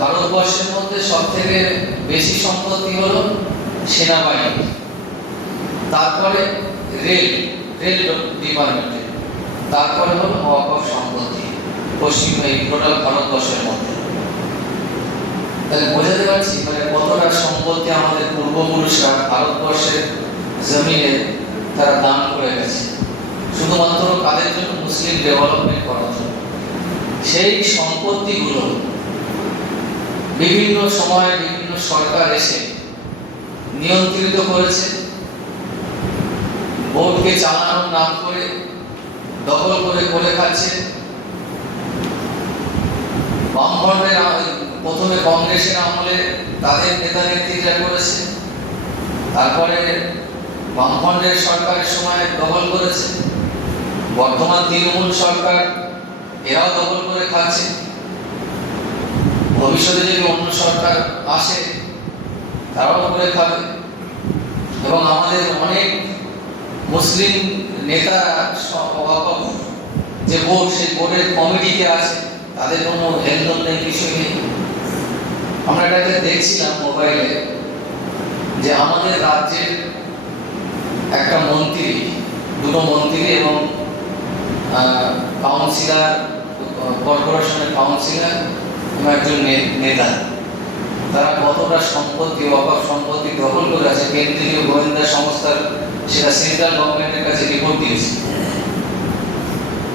ভারতবর্ষের মধ্যে সব থেকে বেশি সম্পত্তি হলো সেনাবাহিনী, তারপরে রেল রেল ডিপার্টমেন্টে, তারপরে হলো ওয়াকফ সম্পত্তি পশ্চিম এই টোটাল ভারতবর্ষের মধ্যে। তাহলে বোঝাতে পারছি মানে কতটা সম্পত্তি আমাদের পূর্বপুরুষরা ভারতবর্ষের জমিনে তারা দান করে গেছে, শুধুমাত্র কাদের জন্য? মুসলিম ডেভেলপমেন্ট করার জন্য। সেই সম্পত্তিগুলো বিভিন্ন সময়ে বিভিন্ন সরকার এসে নিয়ন্ত্রিত করেছে, ভোটকে চালানোর নাম করে দখল করে খাচ্ছে। বামফ্রন্টের প্রথমে কংগ্রেসের আমলে তাদের নেতা নেত্রীরা করেছে, তারপরে বামফ্রন্টের সরকারের সময় দখল করেছে, বর্তমান তৃণমূল সরকার এরাও দখল করে খাচ্ছে। ভবিষ্যতে যদি অন্য সরকার আসে তারাও করে খাবে। এবং আমাদের অনেক মুসলিম নেতা যে বোর্ড, সেই বোর্ডের কমিটিতে আছে, তাদের কোনো হেলদোল নেই, কিছু নেই। আমরা এটাকে দেখছিলাম মোবাইলে যে আমাদের রাজ্যের একটা মন্ত্রী, দুটো মন্ত্রী এবং কাউন্সিলর, কর্পোরেশনের কাউন্সিলর এবং একজন নেতা, তারা কতটা সম্পত্তি, ওয়াকফ সম্পত্তি দখল করে আছে। কেন্দ্রীয় গোয়েন্দা সংস্থার সেটা সেন্ট্রাল গভর্নমেন্টের কাছে রিপোর্ট দিয়েছে।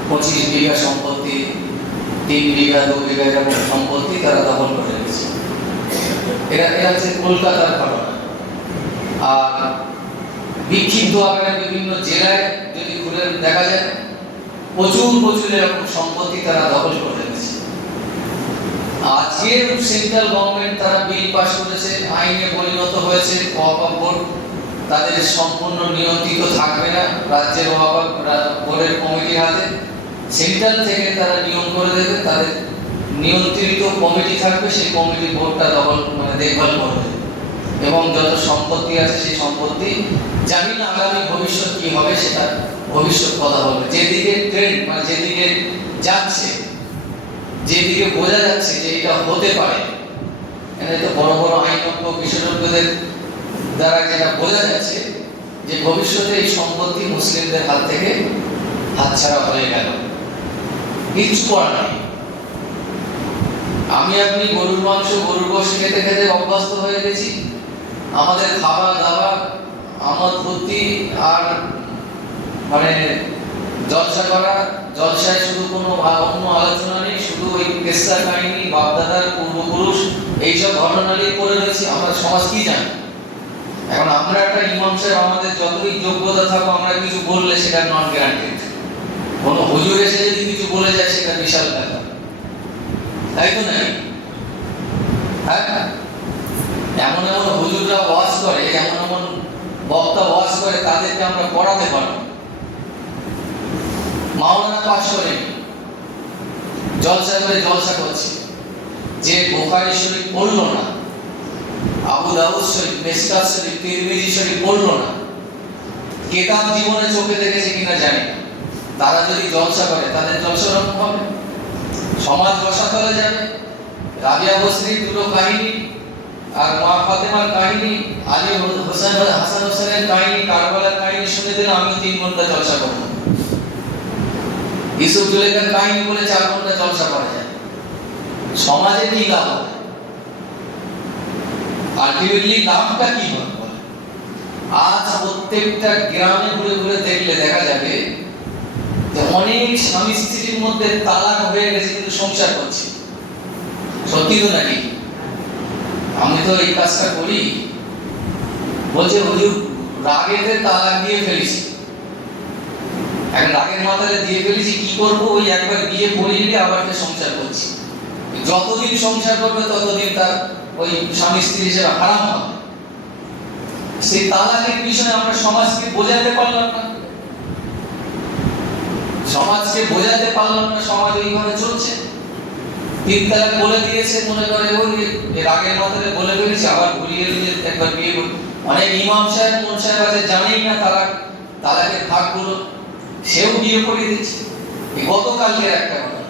25 বিঘা সম্পত্তি, 3 বিঘা 2 বিঘা এরকম সম্পত্তি তারা দখল করে রেখেছে। এটা হচ্ছে কলকাতার ঘটনা। আর বিক্ষিপ্ত আকারে বিভিন্ন জেলায় যদি ঘুরে দেখা যায়, প্রচুর এরকম সম্পত্তি তারা দখল করে রেখেছে। আজকে সেন্ট্রাল গভর্নমেন্ট তারা বিল পাস করেছে, আইনে পরিণত হয়েছে, ওয়াকফ বোর্ড তাদের সম্পূর্ণ নিয়ন্ত্রিত থাকবে না রাজ্যের ওয়াকফ বোর্ডের কমিটির হাতে। সেন্ট্রাল থেকে তারা নিয়ম করে দেবে, তাদের নিয়ন্ত্রিত কমিটি থাকবে, সেই কমিটি বোর্ডটা দখল মানে দেখভাল করবে। এবং যত সম্পত্তি আছে সেই সম্পত্তি জানি না আগামী ভবিষ্যৎ কি হবে, সেটা ভবিষ্যৎ কথা বলবে। যেদিকে ট্রেন্ড মানে যেদিকে যাচ্ছে, যেদিকে বোঝা যাচ্ছে যে এটা হতে পারে, এখানে তো বড় বড় আইনজ্ঞ বিশেষজ্ঞদের দ্বারা যেটা বোঝা যাচ্ছে যে ভবিষ্যতে এই সম্পত্তি মুসলিমদের হাত থেকে হাতছাড়া হয়ে গেল, কিচ্ছু করার নেই। আমি আপনি গরুর মাংস, গরুর গোশ খেতে খেতে অভ্যস্ত হয়ে গেছি। আমাদের খাওয়া দাওয়া, আমোদ ফুর্তি আর মানে জলসা করা, জলসায় শুধু কোনো অন্য আলোচনা নেই, শুধু ওই কেসা কাহিনী, বাপদাদার পূর্বপুরুষ এইসব ঘটনা নিয়ে পড়ে রয়েছি। আমরা সমাজ কি জানি? এখন আমরা একটা ইমাম সাহেব, আমাদের যতই যোগ্যতা থাকো, আমরা কিছু বললে সেটা নট গ্যারান্টেড। কোনো হুজুর এসে যদি কিছু বলে যায় সেটা বিশাল ব্যাপার, তাই তো নাই? হ্যাঁ, এমন হুজুররা ওয়াজ করে, এমন বক্তা ওয়াজ করে, তাদেরকে আমরা পড়াতে পারবো। মাওলানা পাশ করে জলসা করে জলসা করছে, যে বুখারী শরীফ পড়লো না, আবু দাউদ শরীফ, মিশকাত শরীফ, তিরমিজি শরীফ পড়লো না, কিতাব জীবনে চোখে দেখেছে কিনা জানি না, তারা যদি জলসা করে তাদের জলসা রকম হবে, সমাজ রসাতলে যাবে। রাবিয়া বসরির দুটো কাহিনী আর মা ফাতেমার কাহিনী, আলী হোসেন হাসান হোসেনের কাহিনী, কারবালার কাহিনী শুনে দিলে আমি 3 ঘন্টা জলসা করবো। ইউসুফ জুলেখার কাহিনী বলে 4 ঘন্টা জলসা করা যায়। সমাজে কি লাভ হবে? আলটিমেটলি লাভটা কি হবে? আজ প্রত্যেকটা গ্রামে ঘুরে দেখলে দেখা যাবে যে অনেক স্বামী স্ত্রীর মধ্যে তালাক হয়ে গেছে, কিন্তু সংসার করছে। সত্যি তো নাকি? আমি তো এই কাজটা করি। বলছে হুজুর রাগেতে তালাক দিয়ে ফেলেছি, এখন রাগের মাথায় দিয়ে ফেলেছি, কি করবো? ওই একবার বিয়ে পড়িয়ে আবার সংসার করছি। যতদিন সংসার করবে ততদিন তার ওই স্বামী স্ত্রী হিসেবে হারাম হবে। সেই তালাকের পিছনে আমরা সমাজকে বোঝাতে পারলাম না, সমাজ এইভাবে চলছে। 3 তালাক বলে দিয়েছে, মনে করে ওই রাগের মাথায় বলে ফেলেছে, আবার ঘুরিয়ে দিয়ে একবার বিয়ে করবে। অনেক ইমাম সাহেব, মোন সাহেব আছে, জানেই না তালাকের ভাগগুলো, সেও বিয়ে করে দিচ্ছে। গতকালকের একটা কথা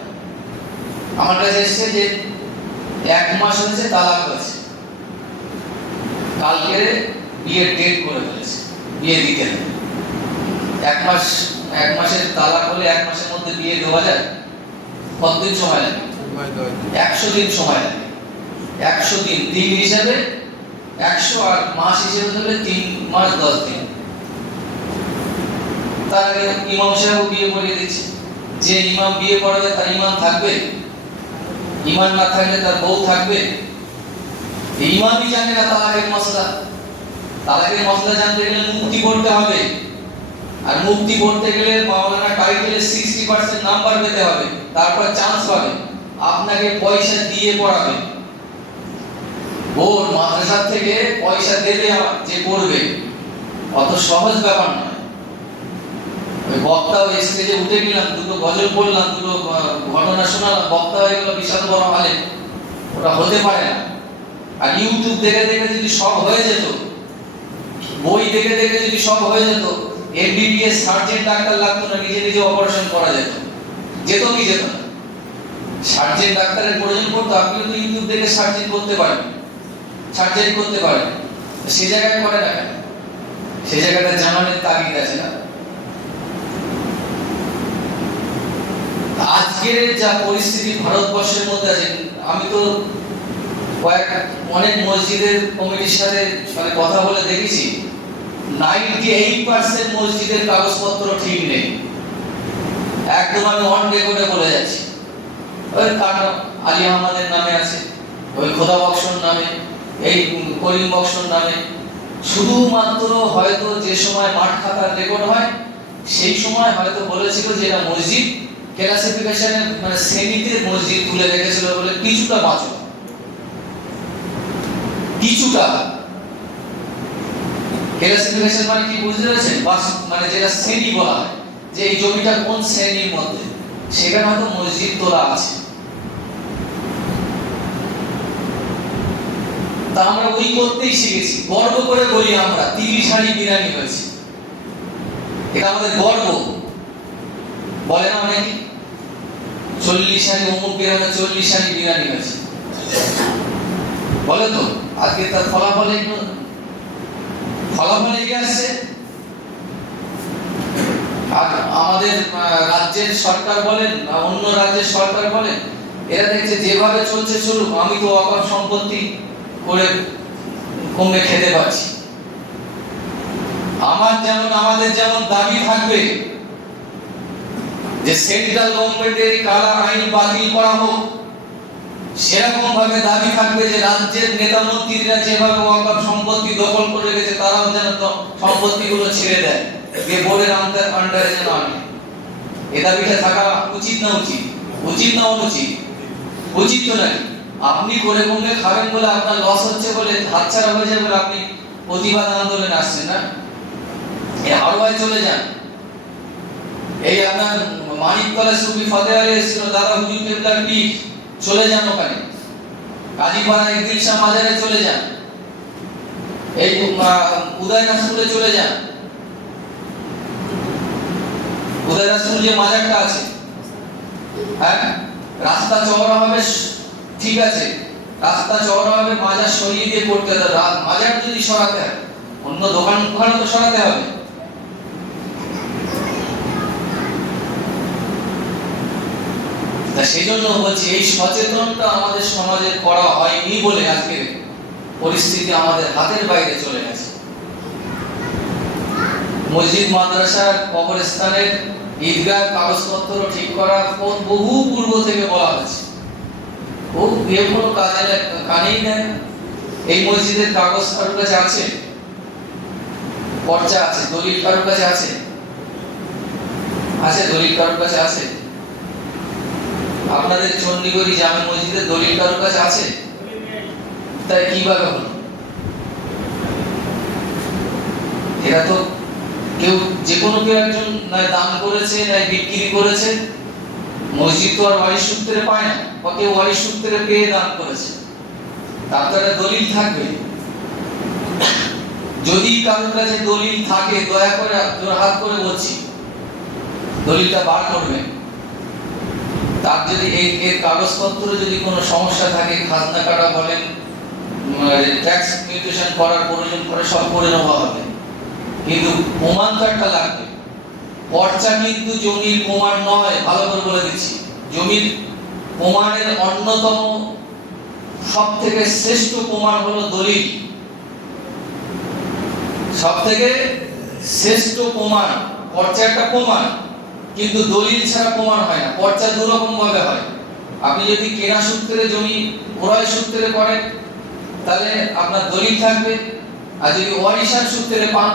আমার কাছে এসছে যে 1 মাস হয়েছে তালাক হয়েছে, কালকে বিয়ের ডেট করে ফেলেছে, বিয়ে দিতে হবে। 1 মাসের তালাক হলে 1 মাসের মধ্যে বিয়ে দেওয়া যায়? কতদিন সময় লাগে? 100 দিন সময় লাগে। 100 দিন, দিন হিসাবে 100 আর মাস হিসেবে ধরলে 3 মাস 10 দিন। তার আগে ইমাম সাহেব বিয়ে পড়িয়ে দিচ্ছে। যে ইমাম বিয়ে পড়াবে তার ইমাম থাকবে? ইমান না থাকলে তার বউ থাকবে? ইমামই জানে না তালাকের মশলা। তালাকের মশলা জানতে গেলে মুক্তি পড়তে হবে, আর মুক্তি পড়তে গেলে মাওলানা টাইটেলে 60% নাম্বার পেতে হবে, তারপর চান্স পাবে। আপনাকে পয়সা দিয়ে পড়াবে, বোর্ড মাদ্রাসা থেকে পয়সা দেবে যে পড়বে, অত সহজ ব্যাপার নয়। ওই বক্তা স্টেজে উঠে গেলাম, দুটো গজল পড়লাম, দুটো ঘটনা শোনালাম, বক্তা হয়ে গেল বিশাল বড় আলেম, ওটা হতে পারে না। আর ইউটিউব দেখে দেখে যদি সব হয়ে যেত, বই দেখে দেখে যদি সব হয়ে যেত, এমবিবিএস সার্জন ডাক্তার লাগতো না, নিজে নিজে অপারেশন করা যেত। যেত কি যেত না? সার্জন ডাক্তারের প্রয়োজন পড়তো, আপনিও তো ইউটিউব দেখে সার্জন করতে পারেন, সার্জারি করতে পারেন। সে জায়গায় করে না কেন? সে জায়গাটা জানানোর তাগিদ আছে না? আজকের যা পরিস্থিতি ভারতবর্ষের মধ্যে আছে, আমি তো অনেক মসজিদের কমিটির সাথে কথা বলে দেখেছি, 98% মসজিদের কাগজপত্র ঠিক নেই। একদম আমি অন রেকর্ডে বলে যাচ্ছি। ওই আলী আহমদের নামে আছে, ওই খোদা বক্সর নামে, এই করিম বক্সর নামে। শুধুমাত্র হয়তো যে সময় মাঠ খাতার রেকর্ড হয় সেই সময় হয়তো বলেছিল যে এটা মসজিদ ক্লাসিফিকেশনের শ্রেণীতে মসজিদ তুলে রেখেছিল বলে কিছুটা বাঁচো, কিছুটা। ক্লাসিফিকেশন মানে কি বুঝতে পেরেছেন? যেটা শ্রেণী বলা হয়, যে এই জমিটা কোন শ্রেণীর মধ্যে, সেখানে হয়তো মসজিদ তোলা আছে। তা আমরা ওই করতেই শিখেছি, গর্ব করে বলি আমরা 30 হাড়ি বিরিয়ানি হয়েছে, এটা আমাদের গর্ব। বলে না অনেকে 40 হাড়ি অমুক গ্রামে 40 হাড়ি বিরিয়ানি হয়েছে, বলে তো। আজকে তার ফলাফল এগিয়ে আসছে। আর আমাদের রাজ্যের সরকার বলেন, অন্য রাজ্যের সরকার বলেন, এরা দেখছে যেভাবে চলছে চলুক, আমি তো অকাল সম্পত্তি করে কমে খেতে পারছি। আমাদের যেমন দাবি থাকবে যে সেন্ট্রাল গভর্নমেন্টের কালা আইন বাতিল করা হোক, সেরকম ভাবে দাবি থাকবে যে রাজ্যের নেতা মন্ত্রীরা যেভাবে ওয়াকফ সম্পত্তি দখল করে রেখেছে তারাও যেন সম্পত্তিগুলো ছেড়ে দেয়, যে বোর্ডের আন্ডারে যেন আনে। এ দাবিটা থাকা উচিত না উচিত? উচিত না অনুচিত? উচিত তো নাকি? আপনি করে কমে খাবেন বলে, আপনার লস হচ্ছে বলে, হাতছাড়া হয়ে যাবে বলে আপনি প্রতিবাদ আন্দোলনে আসছেন না? এই হাওড়ায় চলে যান, এই আপনার মানিকতলা সুফি ফাতে আলী এসেছিল, দাদা হুজুর কেবলার পীর, চলে যান ওখানে। কাজীপাড়া দিলশা মাজারে চলে যান, এই উদয়নাথপুরে চলে যান। উদয়নাথপুর যে মাজারটা আছে, হ্যাঁ, রাস্তা চওড়া হবে, ঠিক আছে, রাস্তা চওড়া হবে, মাজার সরিয়ে দিয়ে করতে হবে। মাজার যদি সরাতে হয়, অন্য দোকানও তো সরাতে হবে। সেই জন্য বলছি, এই সচেতনটা আমাদের সমাজে করা হয়নি বলে আজকে পরিস্থিতি আমাদের হাতের বাইরে চলে গেছে। মসজিদ, মাদ্রাসা, কবরস্থানের, ঈদগাহ কাগজপত্র ঠিক করা বহু পূর্ব থেকে বলা হয়েছে, কেউ কোনো কানেই নেয়। এই মসজিদের কাগজ কারোর কাছে আছে? পর্চা আছে? দলিল কারোর কাছে আছে? দলিল কারোর কাছে আছে? আপনাদের চণ্ডীগড়ি জামে মসজিদের দলিল কারোর কাছে আছে? তাই কিভাবে হলো? এরা তো কেউ, যে কোনো কেউ একজন নয় দান করেছে, নয় বিক্রি করেছে। মসজিদ তো আর ওয়ারিশ সূত্রে পায় না, বা কেউ ওয়ারিশ সূত্রে পেয়ে দান করেছে, তার দলিল থাকবে। যদি কারোর কাছে দলিল থাকে, দয়া করে হাত করে বলছি, দলিলটা বার করবেন। তার যদি এর কাগজপত্র যদি কোনো সমস্যা থাকে, খাজনা কাটা বলেন, ট্যাক্স মিউটেশন করার প্রয়োজন করে, সব করে নেওয়া হবে, কিন্তু প্রমাণ তো একটা লাগবে। পর্চা কিন্তু জমির প্রমাণ নয়, ভালো করে বলে দিচ্ছি। জমির প্রমাণের অন্যতম সব থেকে শ্রেষ্ঠ প্রমাণ হলো দলিল। সব থেকে শ্রেষ্ঠ প্রমাণ পর্চা একটা প্রমাণ, কিন্তু দলিল ছাড়া প্রমাণ হয় না। পর্চা দু রকম ভাবে হয়। আপনি যদি কেনা সূত্রে জমি ক্রয় সূত্রে করেন তাহলে আপনার দলিল থাকবে, আর যদি ওয়ারিশান সূত্রে পান,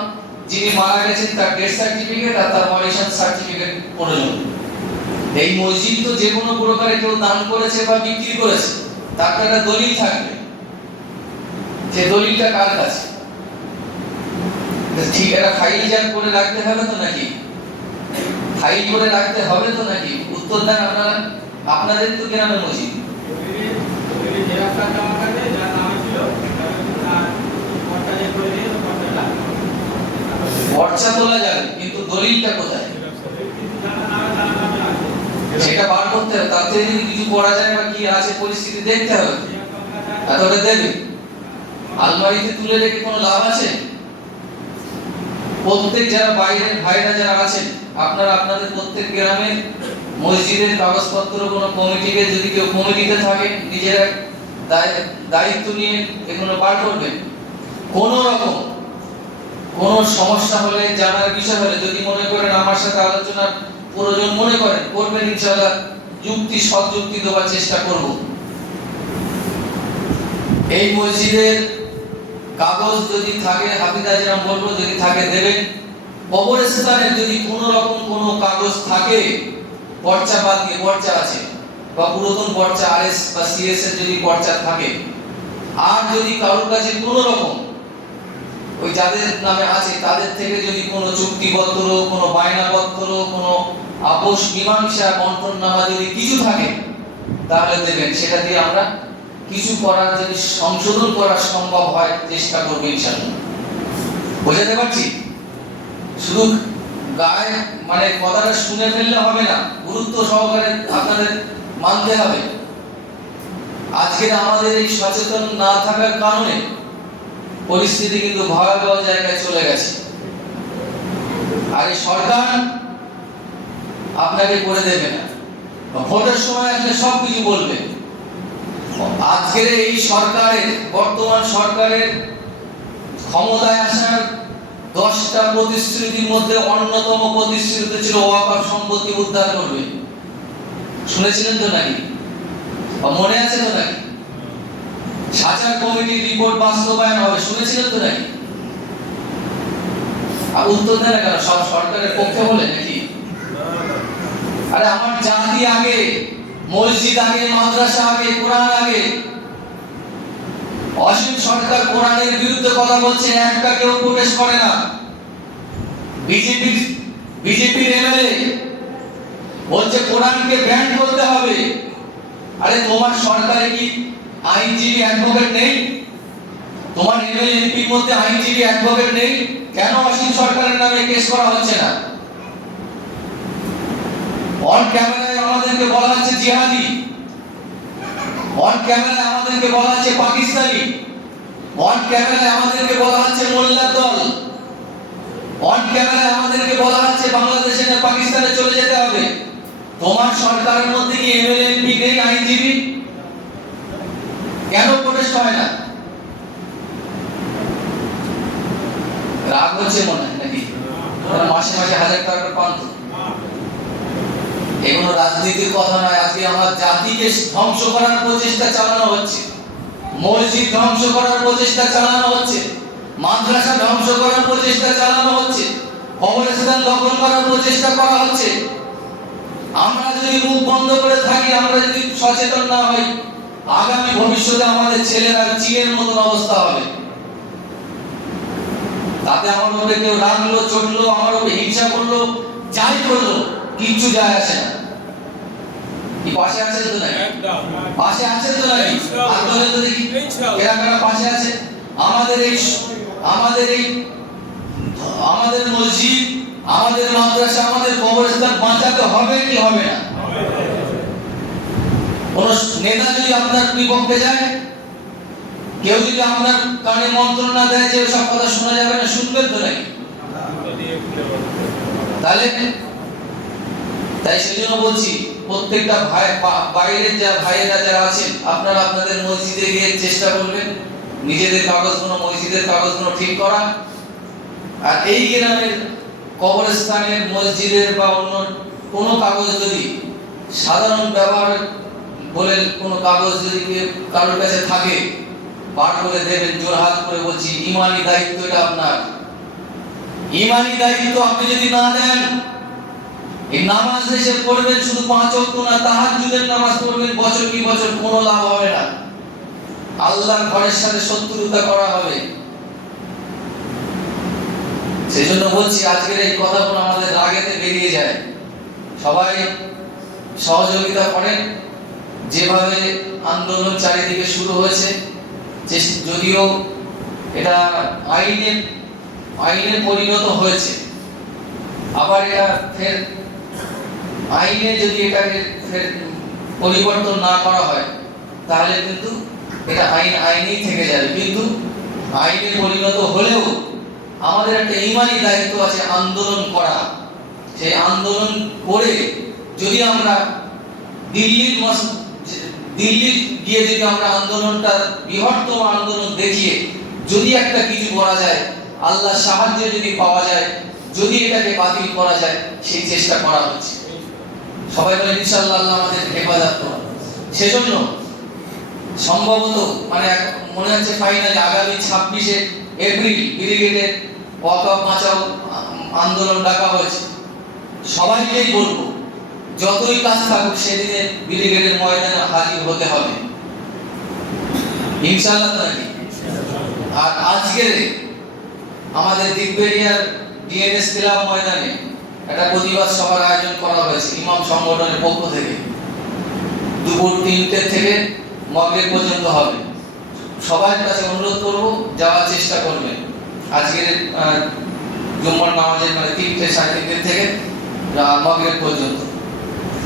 যিনি মারা গেছেন তার ডেথ সার্টিফিকেট আর তার ওয়ারিশান সার্টিফিকেট প্রয়োজন। এই মসজিদ তো যে কোনো প্রকারে কেউ দান করেছে বা বিক্রি করেছে, তার তো একটা দলিল থাকবে। যে দলিলটা কার কাছে? ঠিক এটা ফাইল করে রাখতে হবে তো নাকি? ফাইল করে রাখতে হবে তো নাকি? উত্তর দেন আপনারা। আপনাদের তো গ্রামের মসজিদ, পর্চা তোলা যাবে, কিন্তু দলিলটা কোথায় সেটা বার করতে হবে। তাতে যদি কিছু করা যায় বা কি আছে পরিস্থিতি দেখতে হবে। এতটা দেবে আলমারিতে তুলে রেখে কোনো লাভ আছে? প্রত্যেক যারা বাইরের ভাইরা যারা আছেন, আপনারা আপনাদের প্রত্যেক গ্রামের মসজিদের কাগজপত্র কোনো কমিটিকে, যদি কেউ কমিটিতে থাকেন, নিজেরা দায়িত্ব নিয়ে এগুলো বার করবেন। কোন রকম কোন সমস্যা হলে, জানার বিষয় হলে, যদি মনে করেন আমার সাথে আলোচনার প্রয়োজন মনে করেন, করবেন, ইনশাআল্লাহ যুক্তি সৎযুক্তি দেওয়ার চেষ্টা করব। এই মসজিদের কাগজ যদি থাকে, হাফিজাজরাম বলবো যদি থাকে দেবেন। কবরস্থানের যদি কোন রকম কোনো কাগজ থাকে, পর্চা বাদ দিয়ে, পর্চা আছে বা পুরাতন পর্চা আরএস বা সিএস এর যদি পর্চা থাকে, আর যদি কারোর কাছে কোনো রকম ওই যাদের নামে আছে তাদের থেকে যদি কোনো চুক্তিপত্র, কোনো বায়নাপত্র, কোনো আপোষ মীমাংসা বন্টননামা যদি কিছু থাকে তাহলে দেবেন। সেটা দিয়ে আমরা কিছু করার, যদি সংশোধন করা সম্ভব হয় চেষ্টা করব ইনশাআল্লাহ। বোঝাতে পারছি? শুধু গায়ে মানে কথাটা শুনে ফেললে হবে না, গুরুত্ব সহকারে আপনাদের মানতে হবে। আজকে আমাদের এই সচেতন না থাকার কারণে পরিস্থিতি কিন্তু ভয়াবহ জায়গায় চলে গেছে। আর এই সরকার আপনাকে করে দেবে না, ভোটের সময় আসলে সবকিছু বলবে। আজকের এই সরকারের, বর্তমান সরকারের ক্ষমতায় আসার 10টা প্রতিশ্রুতির মধ্যে অন্যতম প্রতিশ্রুতি ছিল ওয়াকফ সম্পত্তি উদ্ধার করবে। শুনেছিলেন তো নাকি? মনে আছে তো নাকি? সাজার কমিটির রিপোর্ট বাস্তবায়ন হবে, শুনেছিলেন তো নাকি? আর উত্তর দেন না কেন? সব সরকারের পক্ষে বলে নাকি? আরে আমার জাতি আগে, মসজিদ আগে, মাদ্রাসা আগে, কোরআন আগে। অসীম সরকার কোরআনের বিরুদ্ধে কথা বলছে, একটা কেউ প্রোটেস্ট করে না। বিজেপির এমএলএ বলছে কোরআনকে ব্যান করতে হবে। আরে তোমার সরকারে কি আইনজীবী অ্যাডভোকেট নেই? তোমার এমএলএ এমপির মধ্যে আইনজীবী অ্যাডভোকেট নেই? কেন অসীম সরকারের নামে কেস করা হচ্ছে না? অন ক্যামেরায় আমাদেরকে বলা হচ্ছে জিহাদি, অন ক্যামেরায় আমাদেরকে বলা হচ্ছে পাকিস্তানি, অন ক্যামেরায় আমাদেরকে বলা হচ্ছে মোল্লার দল, অন ক্যামেরায় আমাদেরকে বলা হচ্ছে বাংলাদেশে না পাকিস্তানে চলে যেতে হবে। তোমার সরকারের মধ্যে কি এমএলএ এমপি নেই, আইনজীবী? কেন প্রোটেস্ট হয় না? রাগ হচ্ছে মনে হয় নাকি? মাসে মাসে 1000 টাকা পান তো। এগুলো রাজনীতির কথা নয়। আজকে আমার জাতিকে ধ্বংস করার প্রচেষ্টা চালানো হচ্ছে, মসজিদ ধ্বংস করার প্রচেষ্টা চালানো হচ্ছে, মাদ্রাসা ধ্বংস করার প্রচেষ্টা চালানো হচ্ছে, কবরস্থান দখল করার প্রচেষ্টা করা হচ্ছে। আমরা যদি মুখ বন্ধ করে থাকি, আমরা যদি সচেতন না হই, আগামী ভবিষ্যতে আমাদের ছেলেরা চীনের মতন অবস্থা হবে। তাতে আমার উপরে কেউ রাগলো, চটলো, আমার উপরে হিংসা করলো, যাই করলো, কিচ্ছু যায় আসে না। কি পাশে আছে তো নাকি? পাশে আছে তো নাকি? আর বলে তো দেখি এরা কারা পাশে আছে? আমাদের মসজিদ, আমাদের মাদ্রাসা, আমাদের কবরস্থান বাঁচাতে হবে কি হবে না? কোন নেতা যদি আপনার বিপক্ষে যায়, কেউ যদি আপনার কানে মন্ত্রণা দেয় যে সব কথা শোনা যাবে না, শুনবেন তো নাকি? তাহলে তাই সেজন্য বলছি, প্রত্যেকটা ভাই বাইরের ভাইয়েরা যারা আছেন, আপনারা আপনাদের মসজিদে গিয়ে চেষ্টা করবেন নিজেদের কাগজগুলো, মসজিদের কাগজগুলো ঠিক করা। আর এই গ্রামের কবরস্থানের, মসজিদের বা অন্য কোনো কাগজ যদি সাধারণ ব্যবহার বলে কোনো কাগজ যদি কারোর কাছে থাকে, বার করে দেবেন। জোরহাত করে বলছি, ইমানি দায়িত্ব এটা আপনার। ইমানি দায়িত্ব আপনি যদি না দেন, এই নামাজ এসে পড়বেন শুধু 5 ওয়াক্ত না, তাহাজ্জুদের নামাজ পড়বেন বছর কি বছর, কোনো লাভ হবে না। আল্লাহর ঘরের সাথে শত্রুতা করা হবে। সেজন্য বলছি, আজকের এই কথাগুলো আমাদের রাগেতে বেরিয়ে যায়। সবাই সহযোগিতা করেন। যেভাবে আন্দোলন চারিদিকে শুরু হয়েছে, যদিও এটা আইনে পরিণত হয়েছে, আবার এটা ফের আইনে যদি এটাকে ফের পরিবর্তন না করা হয়, তাহলে কিন্তু এটা আইনেই থেকে যাবে। কিন্তু আইনে পরিণত হলেও আমাদের একটা ইমানি দায়িত্ব আছে আন্দোলন করা। সেই আন্দোলন করে যদি আমরা দিল্লি গিয়ে যদি আমরা আন্দোলনটা বৃহত্তম আন্দোলন দেখিয়ে যদি একটা কিছু করা যায়, আল্লাহর সাহায্য যদি পাওয়া যায়, যদি এটাকে বাতিল করা যায়, সেই চেষ্টা করা হচ্ছে। সবাই বলে ইনশাআল্লাহ আল্লাহ আমাদের হেফাজত করুন। সেজন্য সম্ভবত মনে হচ্ছে ফাইনালি আগামী 26শে এপ্রিল ব্রিগেডের ওয়াকফ বাঁচাও আন্দোলন ডাকা হয়েছে। সবাইকেই বলবো, যতই কাজ থাকুক সেদিনে ব্রিগেডের ময়দানে হাজির হতে হবে ইনশাআল্লাহ। নাকি আর আজকের আমাদের দিকবেরিয়ার ডিএনএস ক্লাব ময়দানে একটা প্রতিবাদ সভার আয়োজন করা হয়েছে ইমাম সংগঠনের পক্ষ থেকে। দুপুর 3টে থেকে মাগরিব পর্যন্ত হবে। সবার কাছে অনুরোধ করব, যাওয়ার চেষ্টা করবেন। আজকের জুম্মার নামাজের 3টে, 3:30 থেকে মাগরিব পর্যন্ত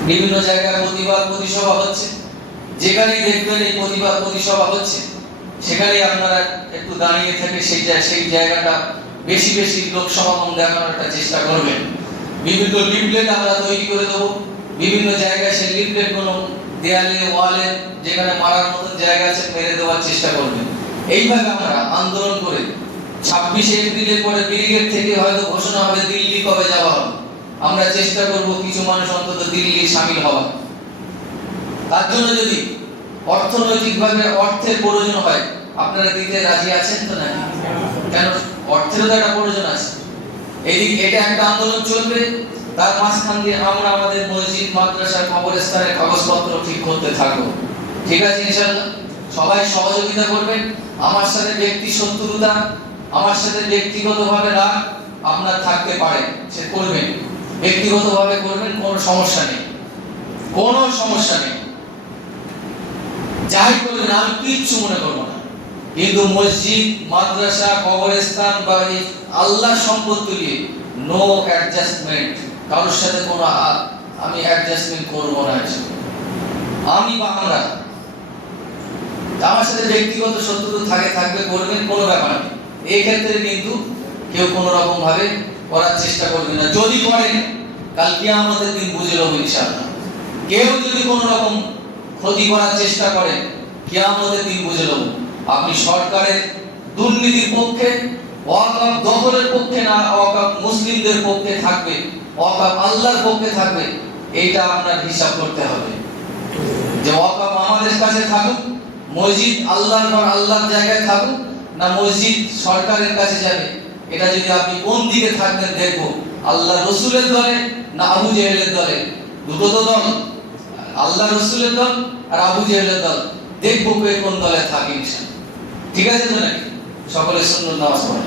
বিভিন্ন জায়গায় প্রতিবাদ প্রতিসভা হচ্ছে। যেখানেই দেখবেন এই প্রতিবাদ প্রতিসভা হচ্ছে, সেখানেই আপনারা একটু দাঁড়িয়ে থেকে সেই জায়গাটা বেশি বেশি লোক সমাগম দেখানোর একটা চেষ্টা করবেন। বিভিন্ন লিফলেট আমরা তৈরি করে দেবো। বিভিন্ন জায়গায় সেই লিফলেট কোনো দেয়ালে, ওয়ালে, যেখানে মারার মতন জায়গা আছে মেরে দেওয়ার চেষ্টা করবেন। এইভাবে আমরা আন্দোলন করে 26শে এপ্রিলের পরে ব্রিগেড থেকে হয়তো ঘোষণা হবে দিল্লি কবে যাওয়া হবে। আমরা চেষ্টা করব কিছু মানুষ অন্তত দিল্লি শামিল হওয়া। তার জন্য যদি অর্থনৈতিকভাবে অর্থের প্রয়োজন হয়, আপনারা দিতে রাজি আছেন তো? নাকি কেন, অর্থেরও তো একটা প্রয়োজন আছে। এইদিকে এটা একটা আন্দোলন চলবে, তার মাঝখান দিয়ে আমরা আমাদের মসজিদ, মাদ্রাসা, কবরস্থানের কাগজপত্র ঠিক করতে থাকবো। ঠিক আছে ইনশাআল্লাহ? সবাই সহযোগিতা করবেন। আমার সাথে ব্যক্তি শত্রুতা, আমার সাথে ব্যক্তিগতভাবে রাগ আপনার থাকতে পারে, সে করবেন, ব্যক্তিগতভাবে করবেন, কোনো সমস্যা নেই, কোনো সমস্যা নেই। যাই করবেন আমি কিচ্ছু মনে করবো না। কিন্তু মসজিদ, মাদ্রাসা, কবরস্থান বা আল্লাহর সম্পদ তুলিয়ে নো অ্যাডজাস্টমেন্ট। কারোর সাথে কোনো আমি অ্যাডজাস্টমেন্ট করবো না। আমি বা আমরা, আমার সাথে ব্যক্তিগত শত্রুতা থাকবে, করবেন, কোনো ব্যাপার নেই। এই ক্ষেত্রে কিন্তু কেউ কোনো রকম ভাবে করার চেষ্টা করবে না। যদি করেন, কাল কিয়ামতের দিন বুঝে নেব ইনশাআল্লাহ। কেউ যদি কোনো রকম ক্ষতি করার চেষ্টা করে, কিয়ামতের দিন বুঝে নেব। আপনি সরকারের দুর্নীতির পক্ষে, ওয়াকফ দখলের পক্ষে না, ওয়াকফ মুসলিমদের পক্ষে থাকবে, ওয়াকফ আল্লাহর পক্ষে থাকবে, এইটা আপনার হিসাব করতে হবে। যে ওয়াকফ আমাদের কাছে থাকুক, মসজিদ আল্লাহর ঘর, আল্লাহর জায়গায় থাকুক, না মসজিদ সরকারের কাছে যাবে, এটা যদি আপনি কোন দিকে থাকবেন দেখবো। আল্লাহ রসুলের দলে না আবু জেহেলের দলে? দুটো তো দল, আল্লাহ রসুলের দল আর আবু জেহেলের দল। দেখবো কোন দলে থাকে ইনশাআল্লাহ। ঠিক আছে তো নাকি? সকলে সুন্নাত নামাজ পড়েন।